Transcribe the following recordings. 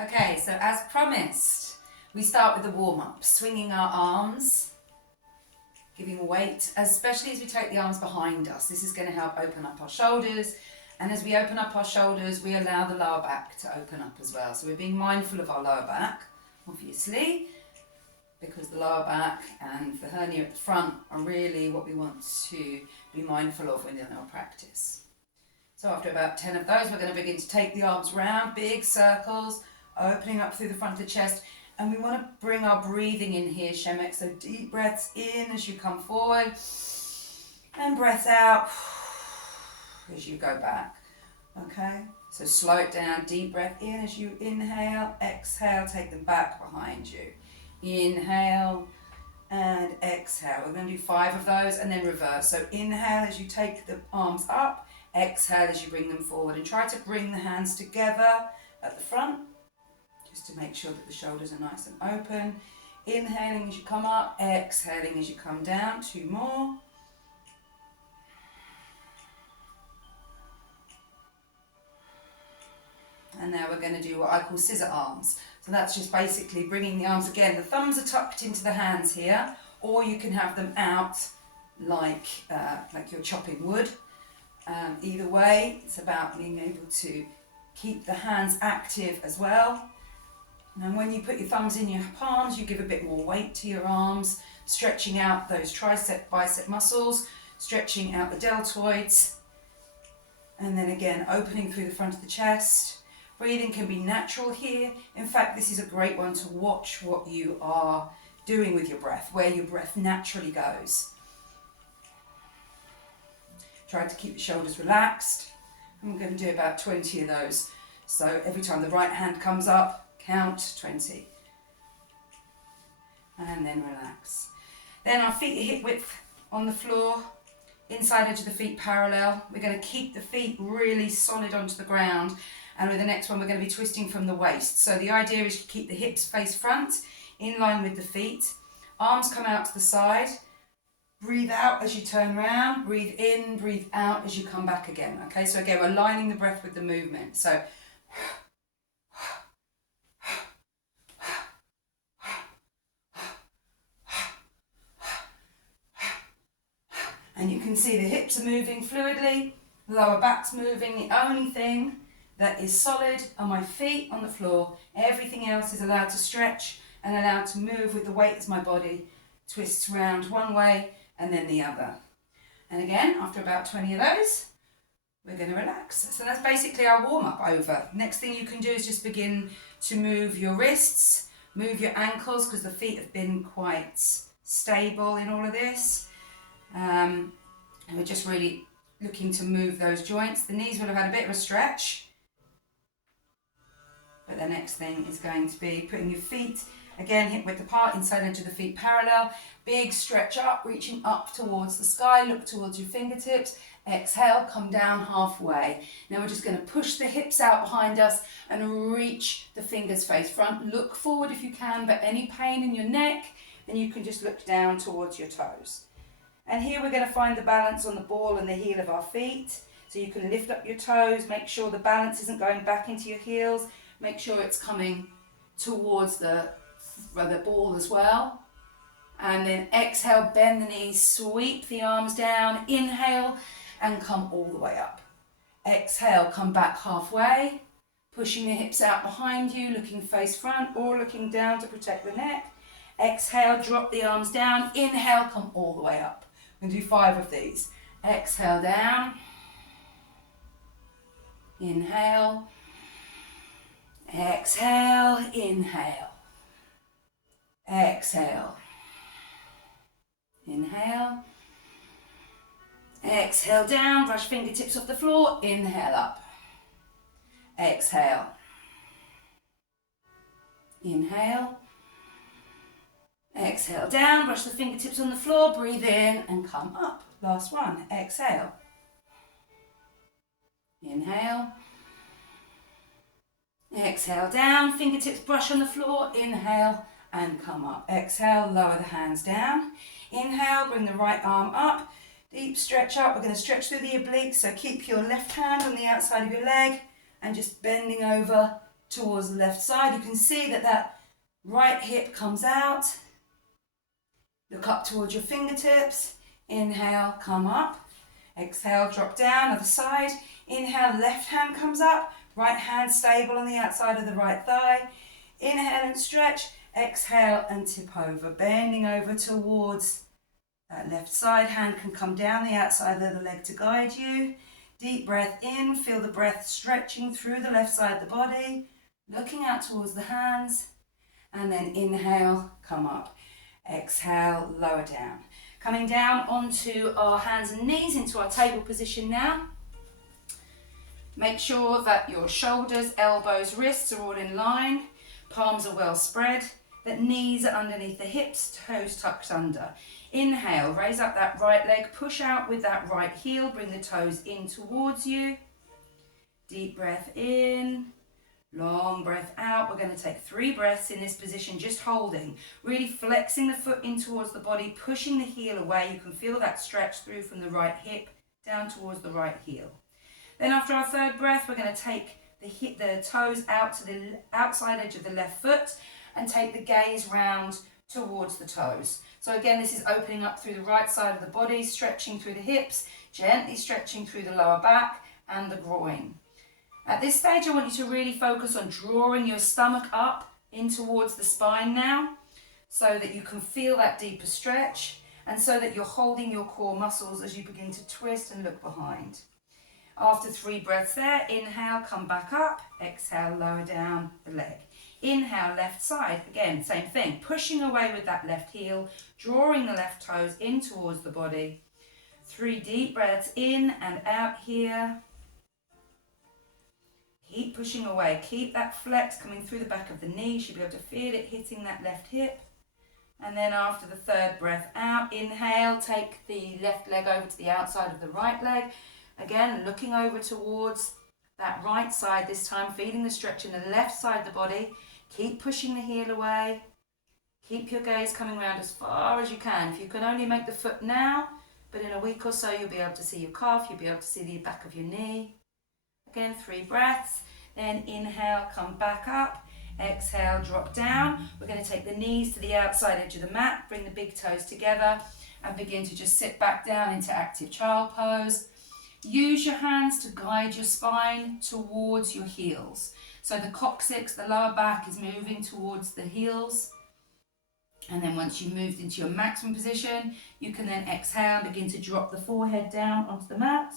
Okay, so as promised, we start with the warm-up, swinging our arms, giving weight, especially as we take the arms behind us. This is going to help open up our shoulders, and as we open up our shoulders, we allow the lower back to open up as well. So we're being mindful of our lower back, obviously, because the lower back and the hernia at the front are really what we want to be mindful of within our practice. So after about 10 of those, we're going to begin to take the arms round, big circles, opening up through the front of the chest. And we want to bring our breathing in here, Przemeks. So deep breaths in as you come forward, and breath out as you go back. Okay? So slow it down, deep breath in as you inhale, exhale, take them back behind you. Inhale and exhale. We're going to do 5 of those and then reverse. So inhale as you take the arms up, exhale as you bring them forward, and try to bring the hands together at the front just to make sure that the shoulders are nice and open. Inhaling as you come up, exhaling as you come down. 2 more. And now we're going to do what I call scissor arms. So that's just basically bringing the arms again. The thumbs are tucked into the hands here, or you can have them out like you're chopping wood. Either way, it's about being able to keep the hands active as well. And when you put your thumbs in your palms, you give a bit more weight to your arms, stretching out those tricep, bicep muscles, stretching out the deltoids, and then again, opening through the front of the chest. Breathing can be natural here. In fact, this is a great one to watch what you are doing with your breath, where your breath naturally goes. Try to keep the shoulders relaxed. I'm going to do about 20 of those. So every time the right hand comes up, count 20. And then relax. Then our feet are hip width on the floor, inside edge of the feet parallel. We're going to keep the feet really solid onto the ground. And with the next one, we're going to be twisting from the waist. So the idea is to keep the hips face front, in line with the feet. Arms come out to the side. Breathe out as you turn around. Breathe in, breathe out as you come back again. Okay, so again, we're lining the breath with the movement. So and you can see the hips are moving fluidly, the lower back's moving. The only thing that is solid are my feet on the floor. Everything else is allowed to stretch and allowed to move with the weight as my body twists round one way and then the other. And again, after about 20 of those, we're going to relax. So that's basically our warm-up over. Next thing you can do is just begin to move your wrists, move your ankles, because the feet have been quite stable in all of this. And we're just really looking to move those joints. The knees will have had a bit of a stretch. But the next thing is going to be putting your feet, again, hip width apart, inside edge of the feet parallel. Big stretch up, reaching up towards the sky. Look towards your fingertips. Exhale, come down halfway. Now we're just going to push the hips out behind us and reach the fingers face front. Look forward if you can, but any pain in your neck, then you can just look down towards your toes. And here we're going to find the balance on the ball and the heel of our feet. So you can lift up your toes, make sure the balance isn't going back into your heels. Make sure it's coming towards the ball as well. And then exhale, bend the knees, sweep the arms down, inhale and come all the way up. Exhale, come back halfway, pushing the hips out behind you, looking face front or looking down to protect the neck. Exhale, drop the arms down, inhale, come all the way up. We're going to do 5 of these. Exhale down, inhale, exhale, inhale, exhale, inhale, exhale down, brush fingertips off the floor, inhale up, exhale, inhale, exhale down, brush the fingertips on the floor, breathe in and come up. Last one, exhale, inhale, exhale down, fingertips brush on the floor, inhale and come up. Exhale, lower the hands down. Inhale, bring the right arm up, deep stretch up. We're going to stretch through the obliques, so keep your left hand on the outside of your leg and just bending over towards the left side. You can see that that right hip comes out. Look up towards your fingertips. Inhale, come up. Exhale, drop down, other side. Inhale, left hand comes up. Right hand stable on the outside of the right thigh. Inhale and stretch. Exhale and tip over. Bending over towards that left side. Hand can come down the outside of the leg to guide you. Deep breath in. Feel the breath stretching through the left side of the body. Looking out towards the hands. And then inhale, come up. Exhale, lower down. Coming down onto our hands and knees into our table position now. Make sure that your shoulders, elbows, wrists are all in line. Palms are well spread. That knees are underneath the hips, toes tucked under. Inhale, raise up that right leg, push out with that right heel, bring the toes in towards you. Deep breath in, long breath out. We're going to take 3 breaths in this position, just holding, really flexing the foot in towards the body, pushing the heel away. You can feel that stretch through from the right hip down towards the right heel. Then after our 3rd breath, we're going to take the toes out to the outside edge of the left foot and take the gaze round towards the toes. So again, this is opening up through the right side of the body, stretching through the hips, gently stretching through the lower back and the groin. At this stage, I want you to really focus on drawing your stomach up in towards the spine now, so that you can feel that deeper stretch and so that you're holding your core muscles as you begin to twist and look behind. After 3 breaths there, inhale, come back up, exhale, lower down the leg. Inhale, left side, again, same thing, pushing away with that left heel, drawing the left toes in towards the body. 3 deep breaths in and out here. Keep pushing away, keep that flex coming through the back of the knee. You should be able to feel it hitting that left hip. And then after the 3rd breath out, inhale, take the left leg over to the outside of the right leg. Again, looking over towards that right side this time, feeling the stretch in the left side of the body. Keep pushing the heel away. Keep your gaze coming around as far as you can. If you can only make the foot now, but in a week or so you'll be able to see your calf, you'll be able to see the back of your knee. Again, 3 breaths. Then inhale, come back up. Exhale, drop down. We're going to take the knees to the outside edge of the mat, bring the big toes together and begin to just sit back down into active child pose. Use your hands to guide your spine towards your heels. So the coccyx, the lower back, is moving towards the heels. And then once you've moved into your maximum position, you can then exhale and begin to drop the forehead down onto the mat.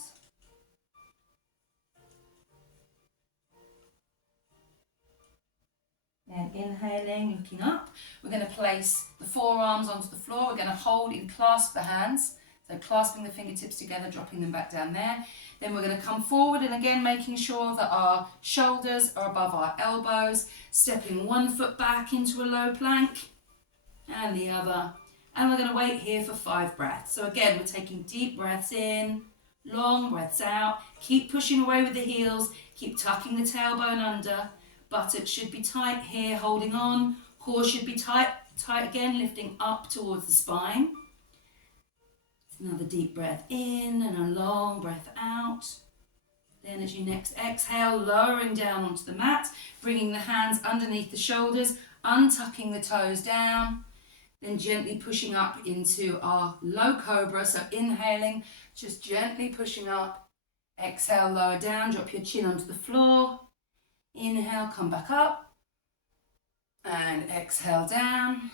Then inhaling, looking up. We're going to place the forearms onto the floor. We're going to hold and clasp the hands. So clasping the fingertips together, dropping them back down there. Then we're going to come forward and again making sure that our shoulders are above our elbows. Stepping 1 foot back into a low plank and the other. And we're going to wait here for 5 breaths. So again, we're taking deep breaths in, long breaths out. Keep pushing away with the heels. Keep tucking the tailbone under. Buttocks should be tight here, holding on. Core should be tight again, lifting up towards the spine. Another deep breath in and a long breath out. Then as you next exhale, lowering down onto the mat, bringing the hands underneath the shoulders, untucking the toes down, then gently pushing up into our low cobra. So inhaling, just gently pushing up. Exhale, lower down, drop your chin onto the floor. Inhale, come back up. And exhale down.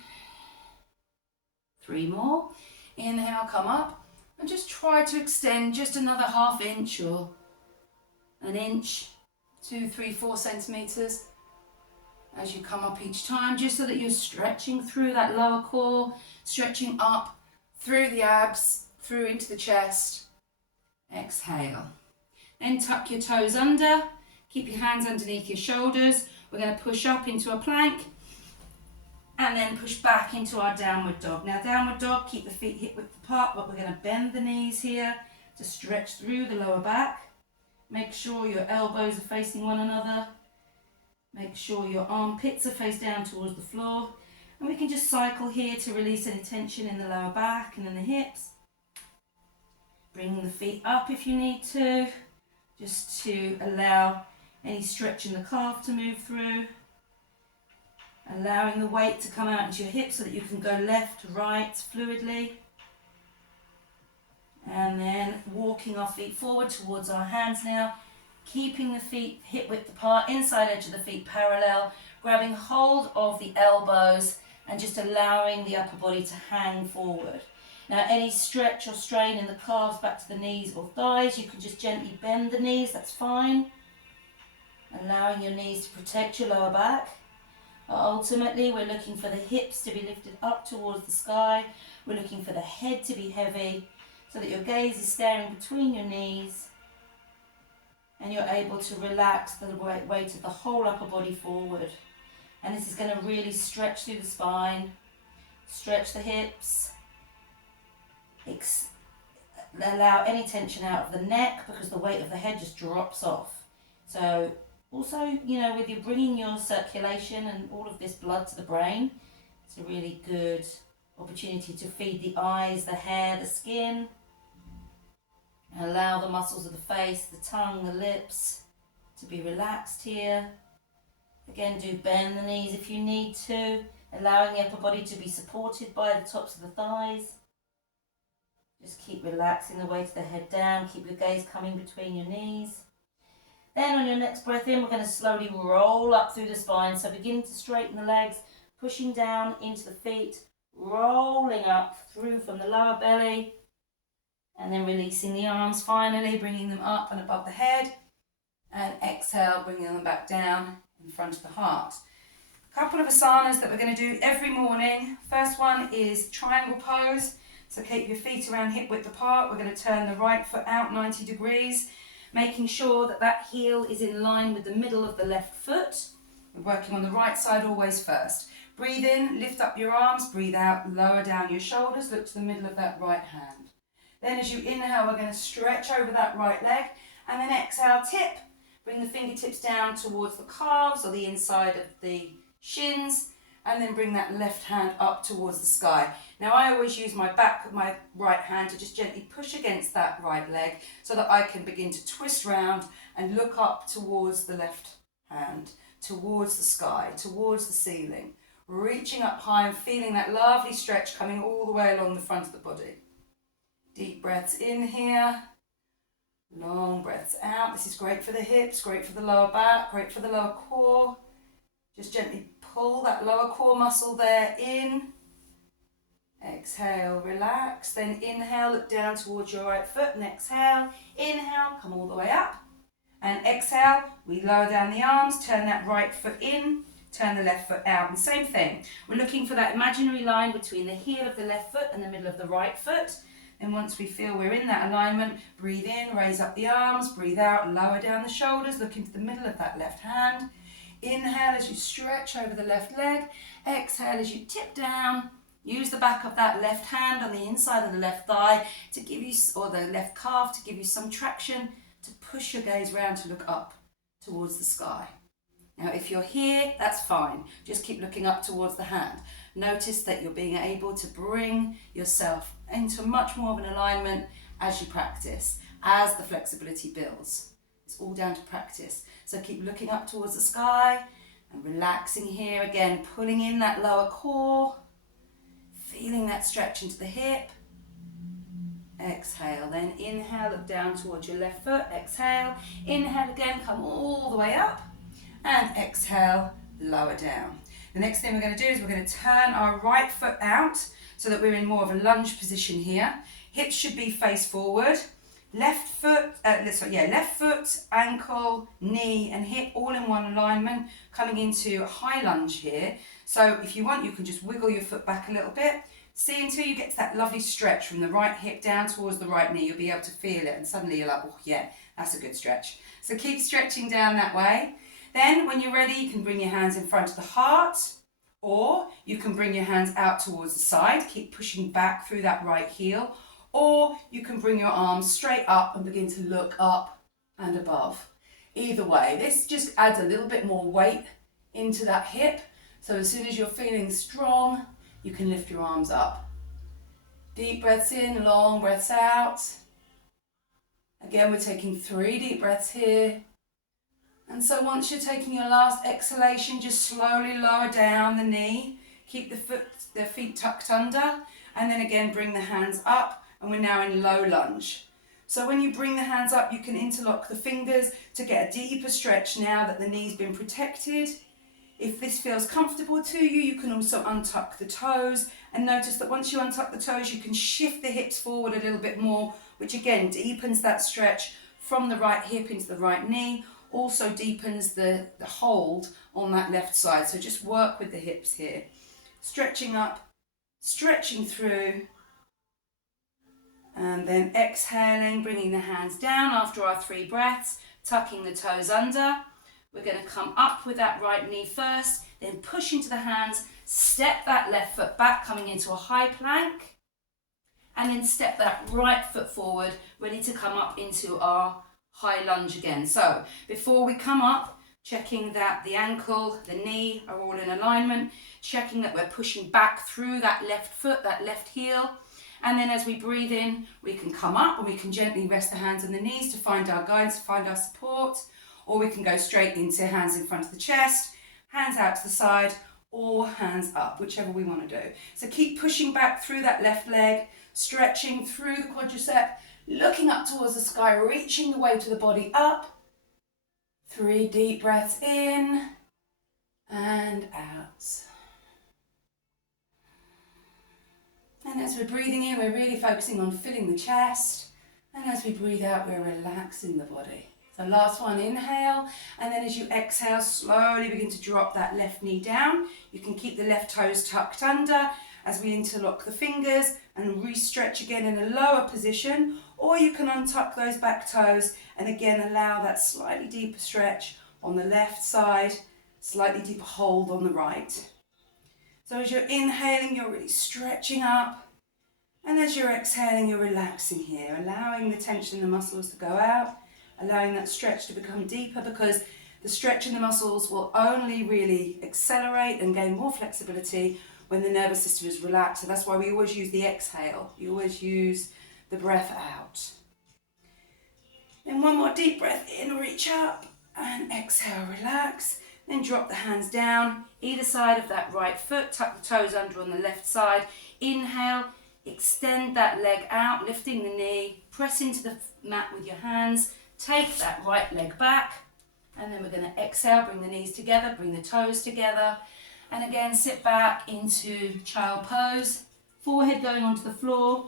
3 more. Inhale, come up and just try to extend just another ½ inch or an inch, 2, 3, 4 centimeters as you come up each time, just so that you're stretching through that lower core, stretching up through the abs, through into the chest. Exhale. Then tuck your toes under, keep your hands underneath your shoulders. We're going to push up into a plank. And then push back into our downward dog. Now downward dog, keep the feet hip width apart, but we're going to bend the knees here to stretch through the lower back. Make sure your elbows are facing one another. Make sure your armpits are face down towards the floor. And we can just cycle here to release any tension in the lower back and in the hips. Bringing the feet up if you need to, just to allow Any stretch in the calf to move through. Allowing the weight to come out into your hips so that you can go left to right fluidly. And then walking our feet forward towards our hands now. Keeping the feet hip width apart, inside edge of the feet parallel. Grabbing hold of the elbows and just allowing the upper body to hang forward. Now any stretch or strain in the calves back to the knees or thighs, you can just gently bend the knees, that's fine. Allowing your knees to protect your lower back. Ultimately, we're looking for the hips to be lifted up towards the sky. We're looking for the head to be heavy so that your gaze is staring between your knees and you're able to relax the weight of the whole upper body forward. And this is going to really stretch through the spine, stretch the hips, allow any tension out of the neck because the weight of the head just drops off. So also, you know, with you bringing your circulation and all of this blood to the brain, it's a really good opportunity to feed the eyes, the hair, the skin. And allow the muscles of the face, the tongue, the lips to be relaxed here. Again, do bend the knees if you need to, allowing the upper body to be supported by the tops of the thighs. Just keep relaxing the weight of the head down, keep your gaze coming between your knees. Then on your next breath in, we're going to slowly roll up through the spine. So beginning to straighten the legs, pushing down into the feet, rolling up through from the lower belly, and then releasing the arms finally, bringing them up and above the head, and exhale, bringing them back down in front of the heart. A couple of asanas that we're going to do every morning. First one is triangle pose. So keep your feet around hip width apart. We're going to turn the right foot out 90 degrees, making sure that that heel is in line with the middle of the left foot. We're working on the right side always first. Breathe in, lift up your arms, breathe out, lower down your shoulders, look to the middle of that right hand. Then as you inhale, we're going to stretch over that right leg, and then exhale, tip. Bring the fingertips down towards the calves or the inside of the shins, and then bring that left hand up towards the sky. Now I always use my right hand to just gently push against that right leg so that I can begin to twist round and look up towards the left hand, towards the sky, towards the ceiling, reaching up high and feeling that lovely stretch coming all the way along the front of the body. Deep breaths in here, long breaths out. This is great for the hips, great for the lower back, great for the lower core. Just gently pull that lower core muscle there in. Exhale, relax. Then inhale, look down towards your right foot and exhale. Inhale, come all the way up. And exhale, we lower down the arms, turn that right foot in, turn the left foot out. And same thing, we're looking for that imaginary line between the heel of the left foot and the middle of the right foot. And once we feel we're in that alignment, breathe in, raise up the arms, breathe out, lower down the shoulders, look into the middle of that left hand. Inhale as you stretch over the left leg. Exhale as you tip down. Use the back of that left hand on the inside of the left thigh to give you, or the left calf to give you some traction to push your gaze round to look up towards the sky. Now if you're here, that's fine. Just keep looking up towards the hand. Notice that you're being able to bring yourself into much more of an alignment as you practice, as the flexibility builds. It's all down to practice. So keep looking up towards the sky and relaxing here again, pulling in that lower core, feeling that stretch into the hip. Exhale, then inhale, look down towards your left foot, exhale, inhale again, come all the way up, and exhale, lower down. The next thing we're going to do is we're going to turn our right foot out so that we're in more of a lunge position here. Hips should be face forward. Left foot, ankle, knee and hip all in one alignment, coming into a high lunge here. So if you want, you can just wiggle your foot back a little bit. See until you get to that lovely stretch from the right hip down towards the right knee. You'll be able to feel it and suddenly you're like, oh yeah, that's a good stretch. So keep stretching down that way. Then when you're ready, you can bring your hands in front of the heart, or you can bring your hands out towards the side. Keep pushing back through that right heel. Or you can bring your arms straight up and begin to look up and above. Either way, this just adds a little bit more weight into that hip. So as soon as you're feeling strong, you can lift your arms up. Deep breaths in, long breaths out. Again, we're taking 3 deep breaths here. And so once you're taking your last exhalation, just slowly lower down the knee. Keep the feet tucked under, and then again bring the hands up, and we're now in low lunge. So when you bring the hands up, you can interlock the fingers to get a deeper stretch now that the knee's been protected. If this feels comfortable to you, you can also untuck the toes, and notice that once you untuck the toes, you can shift the hips forward a little bit more, which again deepens that stretch from the right hip into the right knee, also deepens the hold on that left side. So just work with the hips here. Stretching up, stretching through, and then exhaling, bringing the hands down after our 3 breaths, tucking the toes under. We're going to come up with that right knee first, then push into the hands, step that left foot back, coming into a high plank, and then step that right foot forward, ready to come up into our high lunge again. So before we come up, checking that the ankle, the knee are all in alignment, checking that we're pushing back through that left foot, that left heel. And then as we breathe in, we can come up and we can gently rest the hands on the knees to find our guidance, to find our support, or we can go straight into hands in front of the chest, hands out to the side, or hands up, whichever we want to do. So keep pushing back through that left leg, stretching through the quadricep, looking up towards the sky, reaching the weight of the body up. 3 deep breaths in and out. And as we're breathing in, we're really focusing on filling the chest. And as we breathe out, we're relaxing the body. So last one, inhale. And then as you exhale, slowly begin to drop that left knee down. You can keep the left toes tucked under as we interlock the fingers and re-stretch again in a lower position. Or you can untuck those back toes and again allow that slightly deeper stretch on the left side, slightly deeper hold on the right. So as you're inhaling, you're really stretching up. And as you're exhaling, you're relaxing here, allowing the tension in the muscles to go out, allowing that stretch to become deeper, because the stretch in the muscles will only really accelerate and gain more flexibility when the nervous system is relaxed. So that's why we always use the exhale. You always use the breath out. Then one more deep breath in, reach up, and exhale, relax. Then drop the hands down, either side of that right foot, tuck the toes under on the left side. Inhale, extend that leg out, lifting the knee, press into the mat with your hands, take that right leg back, and then we're going to exhale, bring the knees together, bring the toes together, and again sit back into child pose, forehead going onto the floor,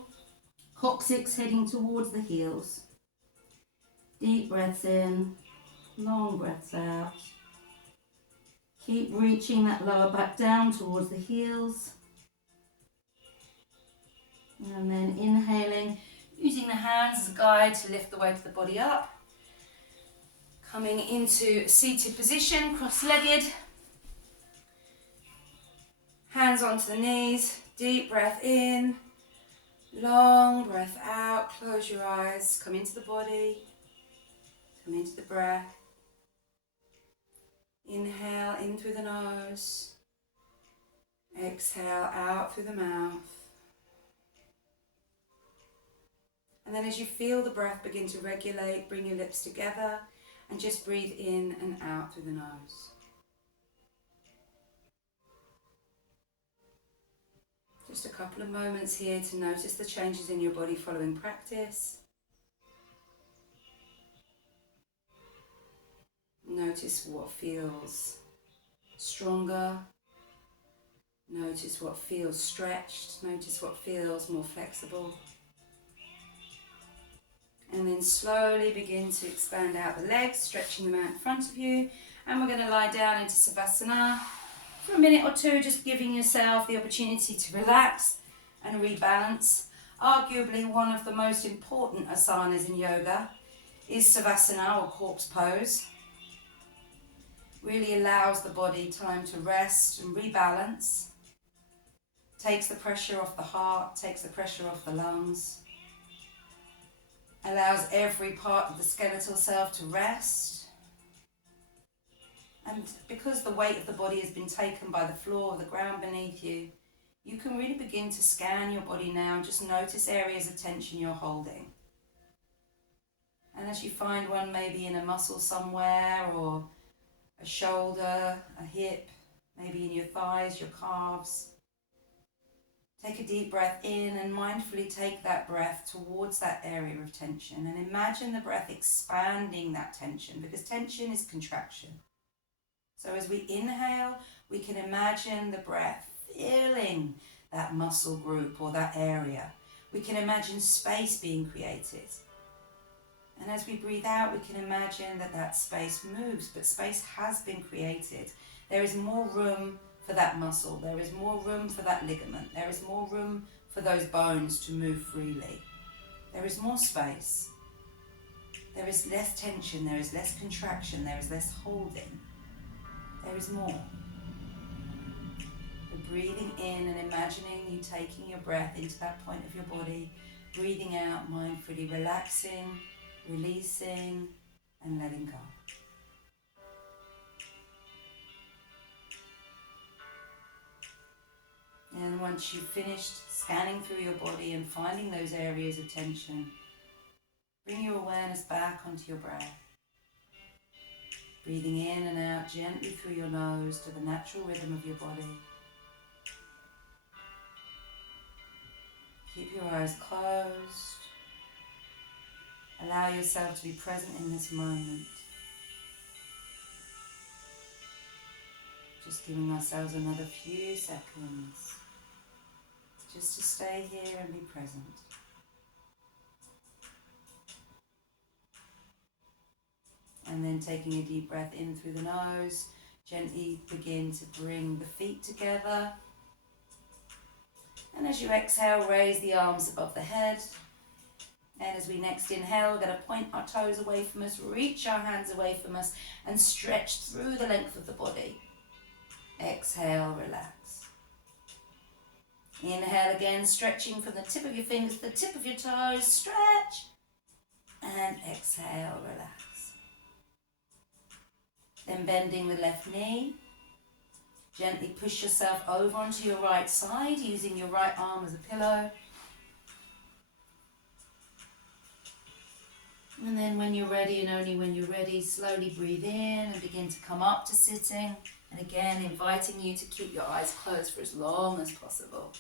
coccyx heading towards the heels. Deep breaths in, long breaths out. Keep reaching that lower back down towards the heels. And then inhaling, using the hands as a guide to lift the weight of the body up. Coming into a seated position, cross-legged. Hands onto the knees, deep breath in, long breath out, close your eyes, come into the body, come into the breath. Inhale in through the nose, exhale out through the mouth. And then as you feel the breath begin to regulate, bring your lips together and just breathe in and out through the nose. Just a couple of moments here to notice the changes in your body following practice. Notice what feels stronger. Notice what feels stretched. Notice what feels more flexible. And then slowly begin to expand out the legs, stretching them out in front of you. And we're going to lie down into Savasana for a minute or two, just giving yourself the opportunity to relax and rebalance. Arguably one of the most important asanas in yoga is Savasana, or corpse pose. Really allows the body time to rest and rebalance. Takes the pressure off the heart, takes the pressure off the lungs. Allows every part of the skeletal self to rest. And because the weight of the body has been taken by the floor, the ground beneath you, you can really begin to scan your body now and just notice areas of tension you're holding. And as you find one maybe in a muscle somewhere or a shoulder, a hip, maybe in your thighs, your calves. Take a deep breath in and mindfully take that breath towards that area of tension, and imagine the breath expanding that tension, because tension is contraction. So as we inhale, we can imagine the breath filling that muscle group or that area. We can imagine space being created. And as we breathe out, we can imagine that that space moves, but space has been created. There is more room for that muscle. There is more room for that ligament. There is more room for those bones to move freely. There is more space. There is less tension. There is less contraction. There is less holding. There is more. You're breathing in and imagining you taking your breath into that point of your body, breathing out mindfully, relaxing, releasing, and letting go. And once you've finished scanning through your body and finding those areas of tension, bring your awareness back onto your breath. Breathing in and out gently through your nose to the natural rhythm of your body. Keep your eyes closed. Allow yourself to be present in this moment. Just giving ourselves another few seconds just to stay here and be present. And then taking a deep breath in through the nose, gently begin to bring the feet together. And as you exhale, raise the arms above the head. And as we next inhale, we're going to point our toes away from us, reach our hands away from us, and stretch through the length of the body. Exhale, relax. Inhale again, stretching from the tip of your fingers to the tip of your toes, stretch. And exhale, relax. Then bending the left knee. Gently push yourself over onto your right side, using your right arm as a pillow. And then when you're ready, and only when you're ready, slowly breathe in and begin to come up to sitting. And again, inviting you to keep your eyes closed for as long as possible.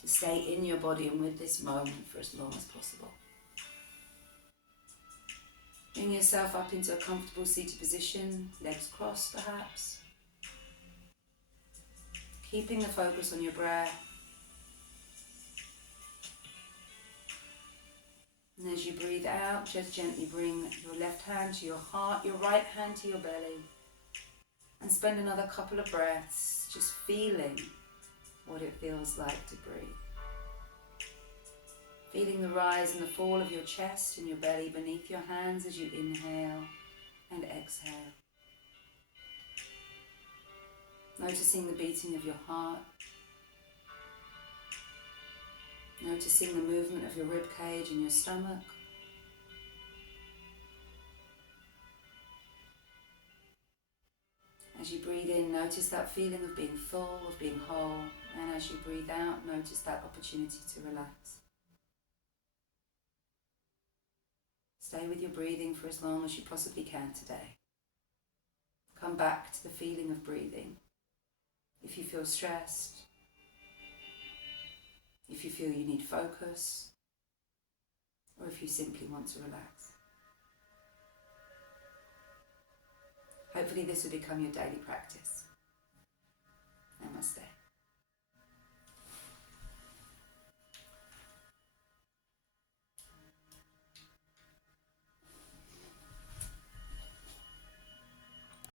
To stay in your body and with this moment for as long as possible. Bring yourself up into a comfortable seated position, legs crossed perhaps. Keeping the focus on your breath. And as you breathe out, just gently bring your left hand to your heart, your right hand to your belly. And spend another couple of breaths just feeling what it feels like to breathe. Feeling the rise and the fall of your chest and your belly beneath your hands as you inhale and exhale. Noticing the beating of your heart. Noticing the movement of your rib cage and your stomach. As you breathe in, notice that feeling of being full, of being whole. And as you breathe out, notice that opportunity to relax. Stay with your breathing for as long as you possibly can today. Come back to the feeling of breathing. If you feel stressed, if you feel you need focus, or if you simply want to relax. Hopefully this will become your daily practice.